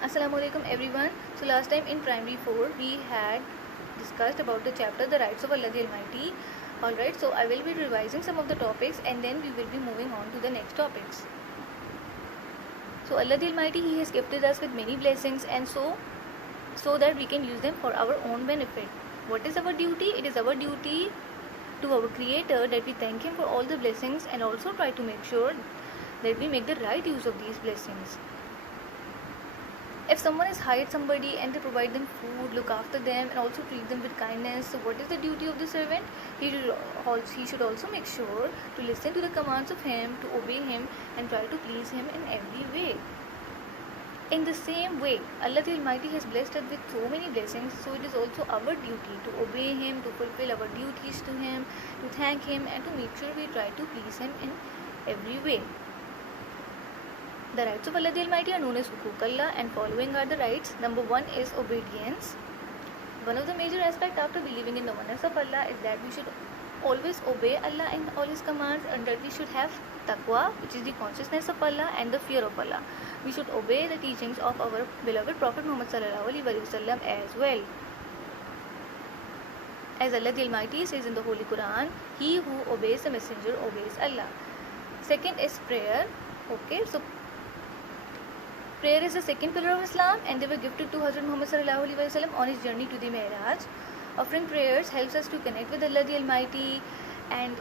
Assalamualaikum everyone. So last time in primary 4 we had discussed about the chapter the rights of Allah the Almighty. Alright, so I will be revising some of the topics and then we will be moving on to the next topics. So Allah the Almighty, He has gifted us with many blessings and so that we can use them for our own benefit. What is our duty? It is our duty to our Creator that we thank Him for all the blessings and also try to make sure that we make the right use of these blessings. If someone has hired somebody and they provide them food, look after them and also treat them with kindness, so what is the duty of the servant? He should also make sure to listen to the commands of him, to obey him and try to please him in every way. In the same way, Allah the Almighty has blessed us with so many blessings, so it is also our duty to obey him, to fulfill our duties to him, to thank him and to make sure we try to please him in every way. The rights of Allah the Almighty are known as Hukuk Allah and following are the rights. Number 1 is obedience. One of the major aspects after believing in the oneness of Allah is that we should always obey Allah in all His commands and that we should have taqwa, which is the consciousness of Allah and the fear of Allah. We should obey the teachings of our beloved Prophet Muhammad sallallahu alaihi wasallam as well. As Allah the Almighty says in the Holy Quran, he who obeys the messenger obeys Allah. Second is prayer. Okay, so prayer is the second pillar of Islam and they were gifted to Hazrat Muhammad sallallahu alaihi wasallam on his journey to the Mi'raj. Offering prayers helps us to connect with Allah the Almighty, and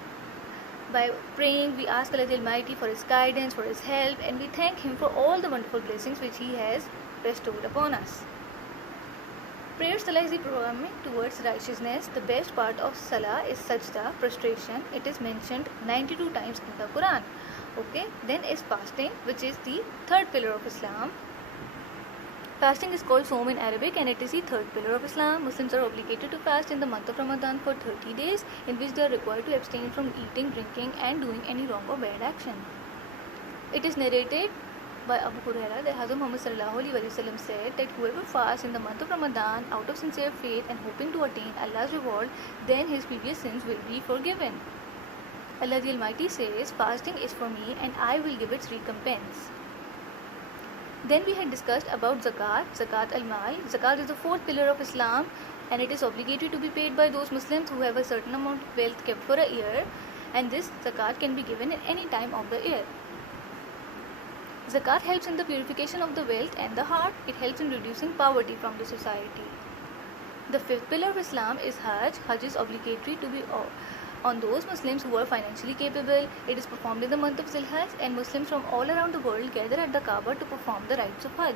by praying we ask Allah the Almighty for His guidance, for His help, and we thank Him for all the wonderful blessings which He has bestowed upon us. Prayer salah is the programming towards righteousness. The best part of salah is sajda, prostration. It is mentioned 92 times in the Quran. Okay, then is fasting, which is the third pillar of Islam. Fasting is called Sawm in Arabic and it is the third pillar of Islam. Muslims are obligated to fast in the month of Ramadan for 30 days in which they are required to abstain from eating, drinking and doing any wrong or bad action. It is narrated by Abu Huraira that Hazrat Muhammad sallallahu alaihi wasallam said that whoever fasts in the month of Ramadan out of sincere faith and hoping to attain Allah's reward, then his previous sins will be forgiven. Allah the Almighty says, fasting is for me and I will give its recompense. Then we had discussed about zakat, zakat al-mal. Zakat is the fourth pillar of Islam and it is obligatory to be paid by those Muslims who have a certain amount of wealth kept for a year, and this zakat can be given at any time of the year. Zakat helps in the purification of the wealth and the heart. It helps in reducing poverty from the society. The fifth pillar of Islam is Hajj. Hajj is obligatory to be on those Muslims who are financially capable. It is performed in the month of Zilhaj and Muslims from all around the world gather at the Kaaba to perform the rites of Hajj.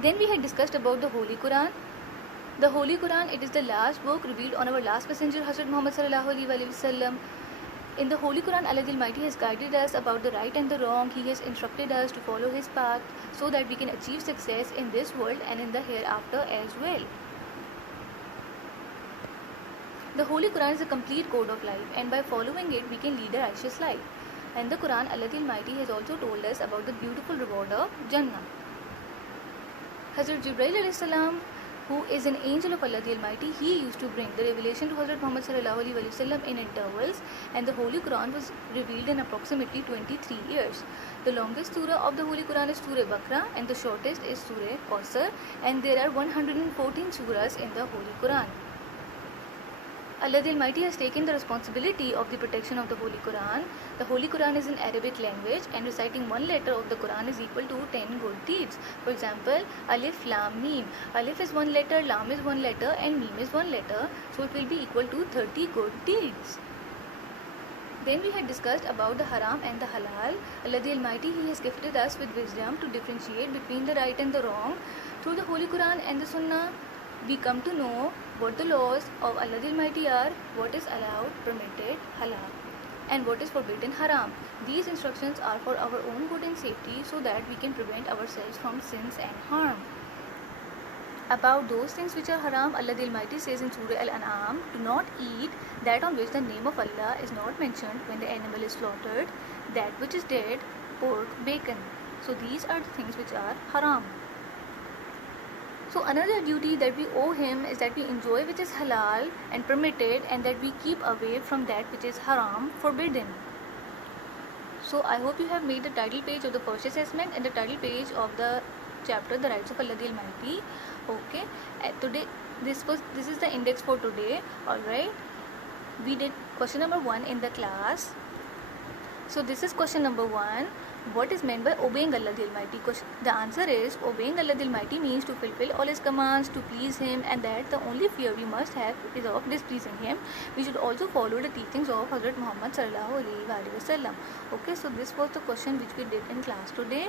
Then we had discussed about the Holy Quran. The Holy Quran, it is the last book revealed on our last messenger Hazrat Muhammad sallallahu alaihi wasallam. In the Holy Quran, Allah the Almighty has guided us about the right and the wrong. He has instructed us to follow His path so that we can achieve success in this world and in the hereafter as well. The Holy Quran is a complete code of life and by following it we can lead a righteous life. And the Quran, Allah the Almighty has also told us about the beautiful reward of Jannah. Hazrat Jibreel alayhi salam, who is an angel of Allah the Almighty, he used to bring the revelation to Hazrat Muhammad sallallahu alaihi wasallam in intervals, and the Holy Quran was revealed in approximately 23 years. The longest surah of the Holy Quran is Surah Baqarah and the shortest is Surah Kausar, and there are 114 surahs in the Holy Quran. Allah the Almighty has taken the responsibility of the protection of the Holy Quran. The Holy Quran is in Arabic language and reciting one letter of the Quran is equal to 10 good deeds. For example, Alif, Lam, Mim. Alif is one letter, Lam is one letter and Mim is one letter. So it will be equal to 30 good deeds. Then we had discussed about the haram and the halal. Allah the Almighty, He has gifted us with wisdom to differentiate between the right and the wrong. Through the Holy Quran and the Sunnah, we come to know what the laws of Allah the Almighty are, what is allowed, permitted, halal, and what is forbidden, haram. These instructions are for our own good and safety so that we can prevent ourselves from sins and harm. About those things which are haram, Allah the Almighty says in Surah Al-An'am, do not eat that on which the name of Allah is not mentioned when the animal is slaughtered, that which is dead, pork, bacon. So these are the things which are haram. So another duty that we owe him is that we enjoy which is halal and permitted, and that we keep away from that which is haram, forbidden. So I hope you have made the title page of the first assessment and the title page of the chapter The Rights of Allah the Almighty. Okay, today this is the index for today. Alright, we did question number 1 in the class. So this is question number 1. What is meant by obeying Allah the Almighty? The answer is, obeying Allah the Almighty means to fulfill all His commands, to please Him, and that the only fear we must have is of displeasing Him. We should also follow the teachings of Hazrat Muhammad sallallahu alaihi wasallam. Okay, so this was the question which we did in class today.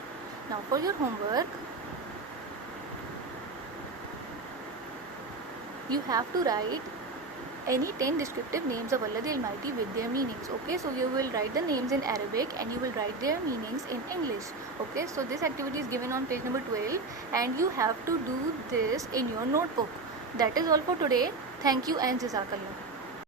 Now for your homework, you have to write any 10 descriptive names of Allah the Almighty with their meanings. Okay, so you will write the names in Arabic and you will write their meanings in English. Okay, so this activity is given on page number 12 and you have to do this in your notebook. That is all for today. Thank you and Jazakallah.